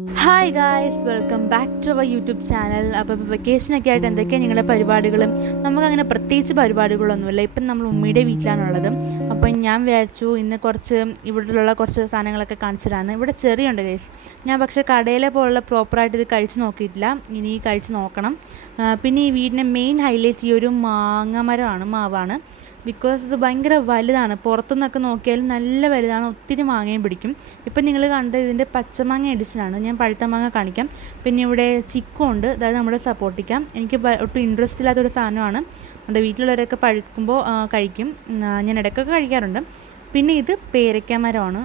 Hi guys, welcome back to our YouTube channel. അപ്പോൾ വെക്കേഷനൊക്കെ ആയിട്ട് എന്തൊക്കെയാണ് നിങ്ങളുടെ പരിപാടികളും? നമുക്കങ്ങനെ പ്രത്യേകിച്ച് പരിപാടികളൊന്നുമില്ല. ഇപ്പം നമ്മൾ ഉമ്മയുടെ വീട്ടിലാണുള്ളത്. അപ്പം ഞാൻ വിചാരിച്ചു ഇന്ന് കുറച്ച് ഇവിടെയുള്ള കുറച്ച് സാധനങ്ങളൊക്കെ കാണിച്ചു തരാമെന്ന്. ഇവിടെ ചെറിയുണ്ട് ഗൈസ്. ഞാൻ പക്ഷേ കടയിലെ പോലുള്ള പ്രോപ്പറായിട്ട് ഇത് കഴിച്ച് നോക്കിയിട്ടില്ല. ഇനി കഴിച്ച് നോക്കണം. പിന്നെ ഈ വീടിൻ്റെ മെയിൻ ഹൈലൈറ്റ് ഈ ഒരു മാവാണ്. ബിക്കോസ് ഇത് ഭയങ്കര വലുതാണ്. പുറത്തുനിന്നൊക്കെ നോക്കിയാൽ നല്ല വലുതാണ്. ഒത്തിരി മാങ്ങയും പിടിക്കും. ഇപ്പം നിങ്ങൾ കണ്ട് ഇതിൻ്റെ പച്ചമാങ്ങ എഡിഷനാണ്. ഞാൻ പഴുത്ത മാങ്ങ കാണിക്കാം. പിന്നെ ഇവിടെ ചിക്കു ഉണ്ട്, അതായത് നമ്മുടെ സപ്പോർട്ടിക്കാം. എനിക്ക് ഒട്ടും ഇൻട്രസ്റ്റ് ഇല്ലാത്തൊരു സാധനമാണ്. നമ്മുടെ വീട്ടിലുള്ളവരൊക്കെ പഴുക്കുമ്പോൾ കഴിക്കും. ഞാൻ ഇടയ്ക്കൊക്കെ കഴിക്കാറുണ്ട്. പിന്നെ ഇത് പേരയ്ക്ക മരമാണ്.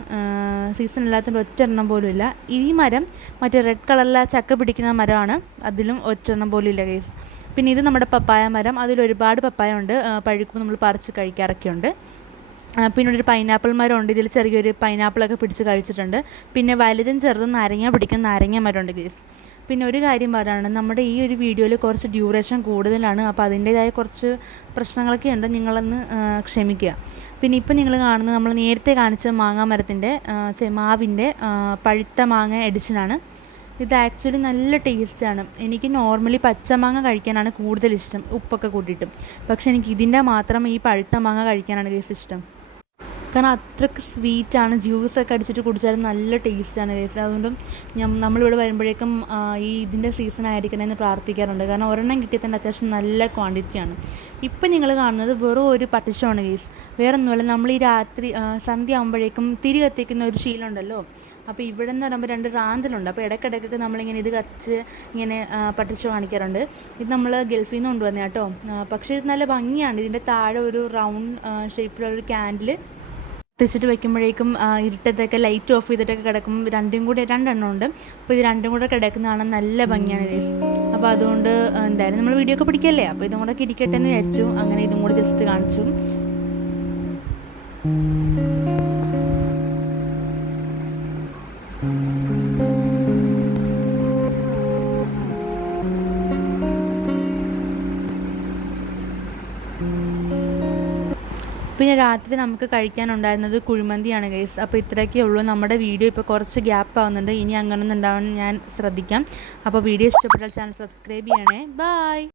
സീസൺ ഇല്ലാത്തതുകൊണ്ട് ഒറ്റെണ്ണം പോലും ഇല്ല. ഈ മരം മറ്റേ റെഡ് കളറിലെ ചക്ക പിടിക്കുന്ന മരമാണ്. അതിലും ഒറ്റെണ്ണം പോലും ഇല്ല ഗൈസ്. പിന്നെ ഇത് നമ്മുടെ പപ്പായ മരം. അതിലൊരുപാട് പപ്പായ ഉണ്ട്. പഴുക്കുമ്പോൾ നമ്മൾ പറിച്ച് കഴിക്കാറൊക്കെ ഉണ്ട്. പിന്നെ ഒരു പൈനാപ്പിൾ മരമുണ്ട്. ഇതിൽ ചെറിയൊരു പൈനാപ്പിളൊക്കെ പിടിച്ച് കഴിച്ചിട്ടുണ്ട്. പിന്നെ വലുതും ചെറുതും നാരങ്ങ പിടിക്കുന്ന നാരങ്ങ മരമുണ്ട് ഗൈസ്. പിന്നെ ഒരു കാര്യം പറയാനാണ്, നമ്മുടെ ഈ ഒരു വീഡിയോയിൽ കുറച്ച് ഡ്യൂറേഷൻ കൂടുതലാണ്. അപ്പോൾ അതിൻ്റേതായ കുറച്ച് പ്രശ്നങ്ങളൊക്കെ ഉണ്ട്, നിങ്ങളൊന്ന് ക്ഷമിക്കുക. പിന്നെ ഇപ്പം നിങ്ങൾ കാണുന്നത് നമ്മൾ നേരത്തെ കാണിച്ച മാങ്ങാ മരത്തിൻ്റെ മാവിൻ്റെ പഴുത്ത മാങ്ങ എഡിഷനാണ്. ഇത് ആക്ച്വലി നല്ല ടേസ്റ്റാണ്. എനിക്ക് നോർമലി പച്ചമാങ്ങ കഴിക്കാനാണ് കൂടുതൽ ഇഷ്ടം, ഉപ്പൊക്കെ കൂട്ടിയിട്ട്. പക്ഷേ എനിക്ക് ഇതിൻ്റെ മാത്രം ഈ പഴുത്ത മാങ്ങ കഴിക്കാനാണ് ഗൈസ് ഇഷ്ടം. കാരണം അത്രയ്ക്ക് സ്വീറ്റാണ്. ജ്യൂസൊക്കെ അടിച്ചിട്ട് കുടിച്ചാലും നല്ല ടേസ്റ്റാണ് ഗൈസ്. അതുകൊണ്ടും നമ്മളിവിടെ വരുമ്പോഴേക്കും ഈ ഇതിൻ്റെ സീസൺ ആയിരിക്കണമെന്ന് പ്രാർത്ഥിക്കാറുണ്ട്. കാരണം ഒരെണ്ണം കിട്ടിയാൽ തന്നെ അത്യാവശ്യം നല്ല ക്വാണ്ടിറ്റിയാണ്. ഇപ്പം നിങ്ങൾ കാണുന്നത് വെറും ഒരു പട്ടിഷമാണ് ഗൈസ്. വേറെ ഒന്നുമല്ല, നമ്മൾ ഈ രാത്രി സന്ധ്യ ആകുമ്പോഴേക്കും തിരി കത്തിക്കുന്ന ഒരു ശീലമുണ്ടല്ലോ. അപ്പോൾ ഇവിടെ നിന്ന് പറയുമ്പോൾ 2 റാന്തലുണ്ട്. അപ്പോൾ ഇടയ്ക്കിടയ്ക്കൊക്കെ നമ്മളിങ്ങനെ ഇത് കത്തിച്ച് ഇങ്ങനെ പട്ടിഷ കാണിക്കാറുണ്ട്. ഇത് നമ്മൾ ഗൾഫിൽ നിന്ന് കൊണ്ടുവന്നേ കേട്ടോ. പക്ഷേ ഇത് നല്ല ഭംഗിയാണ്. ഇതിൻ്റെ താഴെ ഒരു റൗണ്ട് ഷേപ്പിലുള്ളൊരു ക്യാൻഡിൽ കത്തിച്ചിട്ട് വെക്കുമ്പോഴേക്കും ഇരുട്ടത്തൊക്കെ ലൈറ്റ് ഓഫ് ചെയ്തിട്ടൊക്കെ കിടക്കും. രണ്ടെണ്ണം ഉണ്ട്. അപ്പോൾ ഇത് രണ്ടും കൂടെ കിടക്കുന്നതാണ് നല്ല ഭംഗിയാണ് ഗൈസ്. അപ്പോൾ അതുകൊണ്ട് എന്തായാലും നമ്മൾ വീഡിയോ ഒക്കെ പിടിക്കല്ലേ, അപ്പോൾ ഇതും കൂടെ ഇരിക്കട്ടെ എന്ന് വിചാരിച്ചു. അങ്ങനെ ഇതും കൂടെ ജസ്റ്റ് കാണിച്ചു. പിന്നെ രാത്രി നമുക്ക് കഴിക്കാനുണ്ടായിരുന്നത് കുഴിമന്തിയാണ് ഗൈസ്. അപ്പോൾ ഇത്രയൊക്കെ ഉള്ളൂ. നമ്മുടെ വീഡിയോ ഇപ്പോൾ കുറച്ച് ഗ്യാപ്പ് ആവുന്നുണ്ട്. ഇനി അങ്ങനൊന്നും ഉണ്ടാവാൻ ഞാൻ ശ്രദ്ധിക്കാം. അപ്പോൾ വീഡിയോ ഇഷ്ടപ്പെട്ടാൽ ചാനൽ സബ്സ്ക്രൈബ് ചെയ്യണേ. ബൈ.